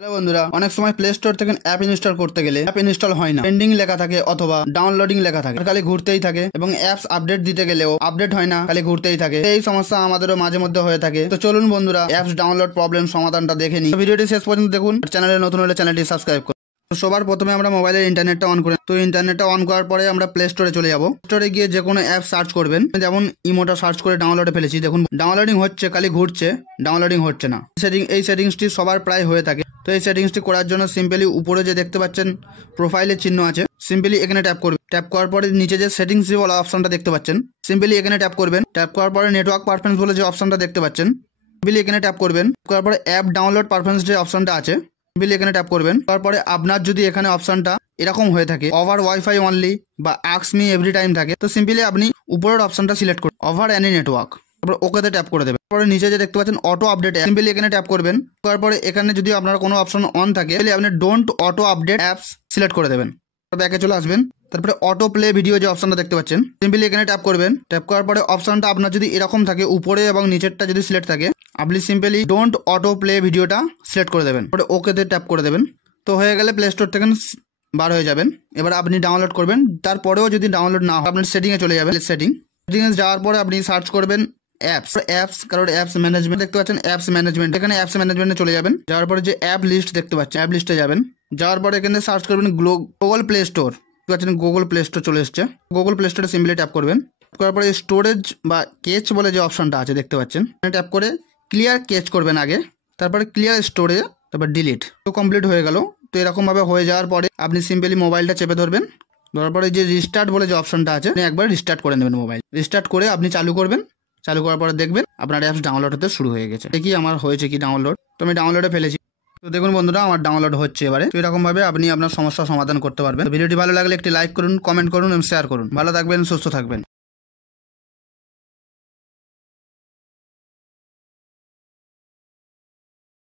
Hello বন্ধুরা, অনেক সময় প্লে স্টোর থেকে অ্যাপ ইনস্টল করতে গেলে অ্যাপ ইনস্টল হয় না, পেন্ডিং লেখা থাকে অথবা ডাউনলোডিং লেখা থাকে, খালি ঘুরতেই থাকে এবং অ্যাপস আপডেট দিতে গেলেও আপডেট হয় না, খালি ঘুরতেই থাকে। এই সমস্যা আমাদেরও মাঝে মধ্যে হয়ে থাকে। তো চলুন বন্ধুরা, অ্যাপস ডাউনলোড প্রবলেম সমাধানটা দেখে নিই। ভিডিওটি শেষ পর্যন্ত দেখুন। চ্যানেলে নতুন হলে চ্যানেলটি সাবস্ক্রাইব করুন। তো সবার প্রথমে আমরা মোবাইলের ইন্টারনেটটা অন করি। তো ইন্টারনেটটা অন করার পরে আমরা প্লে স্টোরে চলে যাব। স্টোরে গিয়ে যে কোনো অ্যাপ সার্চ করবেন, যেমন ইমোটা সার্চ করে ডাউনলোডে ফেলেছি। দেখুন ডাউনলোডিং হচ্ছে, খালি ঘুরছে, ডাউনলোডিং হচ্ছে না। এই সেটিংসটি সবার প্রায় হয়ে থাকে। তো এই সেটিংসটি করার জন্য সিম্পলি উপরে যে দেখতে পাচ্ছেন প্রোফাইলের চিহ্ন আছে, সিম্পলি এখানে ট্যাপ করবেন। ট্যাপ করার পরে নিচে যে সেটিংস বলা অপশনটা দেখতে পাচ্ছেন, সিম্পলি এখানে ট্যাপ করবেন। ট্যাপ করার পরে নেটওয়ার্ক পারফরমেন্স বলে যে অপশনটা দেখতে পাচ্ছেন, সিম্পলি এখানে ট্যাপ করবেন। করার পরে অ্যাপ ডাউনলোড পারফরমেন্স যে অপশনটা আছে, সিম্পলি এখানে ট্যাপ করবেন। তারপরে আপনার যদি এখানে অপশনটা এরকম হয়ে থাকে, ওভার ওয়াইফাই অনলি বা আস্ক মি এভরি টাইম থাকে, তো সিম্পলি আপনি উপরের অপশনটা সিলেক্ট করুন, ওভার এনি নেটওয়ার্ক। তারপর ওকেতে ট্যাপ করে দেবেন। তারপরে নিচে যে দেখতে পাচ্ছেন অটো আপডেট, সিম্পলি এখানে ট্যাপ করবেন। তারপরে এখানে যদি আপনার কোনো অপশন অন থাকে, তাহলে আপনি don't auto update apps select করে দেবেন। ব্যাকে চলে আসবেন। তারপরে অটো প্লে ভিডিও যে অপশনটা দেখতে পাচ্ছেন, সিম্পলি এখানে ট্যাপ করবেন। ট্যাপ করার পরে অপশনটা আপনার যদি এরকম থাকে, উপরে এবং নিচেরটা যদি সিলেক্ট থাকে, আপনি সিম্পলি ডোন্ট অটো প্লে ভিডিওটা সিলেক্ট করে দেবেন। তারপরে ওকেতে ট্যাপ করে দেবেন। তো হয়ে গেলে প্লে স্টোর থেকে বার হয়ে যাবেন। এবার আপনি ডাউনলোড করবেন। তারপরেও যদি ডাউনলোড না হয়, আপনার সেটিংয়ে চলে যাবেন। সেটিংয়ে যাওয়ার পরে আপনি সার্চ করবেন অ্যাপস, কারণ অ্যাপস ম্যানেজমেন্ট দেখতে পাচ্ছেন, অ্যাপস ম্যানেজমেন্ট, এখানে অ্যাপস ম্যানেজমেন্টে চলে যাবেন। যাওয়ার পরে যে অ্যাপ লিস্ট দেখতে পাচ্ছেন, অ্যাপ লিস্টে যাবেন। যাওয়ার পরে এখানে সার্চ করবেন গুগল প্লে স্টোর। দেখতে পাচ্ছেন গুগল প্লে স্টোর চলে এসছে। গুগল প্লে স্টোরে সিম্পলি ট্যাপ করবেন। করার পরে স্টোরেজ বা কেচ বলে যে অপশনটা আছে দেখতে পাচ্ছেন, ট্যাপ করে ক্লিয়ার কেচ করবেন আগে, তারপরে ক্লিয়ার স্টোরেজ, তারপর ডিলিট। তো কমপ্লিট হয়ে গেল। তো এরকমভাবে হয়ে যাওয়ার পরে আপনি সিম্পলি মোবাইলটা চেপে ধরবেন। ধরার পরে যে রিস্টার্ট বলে যে অপশনটা আছে, আপনি একবার রিস্টার্ট করে নেবেন মোবাইল। রিস্টার্ট করে আপনি চালু করবেন। চালু করার পরে দেখবেন আপনার অ্যাপস ডাউনলোড হতে শুরু হয়ে গেছে। দেখি আমার হয়েছে কি ডাউনলোড। তো আমি ডাউনলোডে ফেলেছি। তো দেখুন বন্ধুরা, আমার ডাউনলোড হচ্ছে এবারে। তো এরকমভাবে আপনি আপনার সমস্যার সমাধান করতে পারবেন। ভিডিওটি ভালো লাগলে একটি লাইক করুন, কমেন্ট করুন এবং শেয়ার করুন। ভালো থাকবেন, সুস্থ থাকবেন।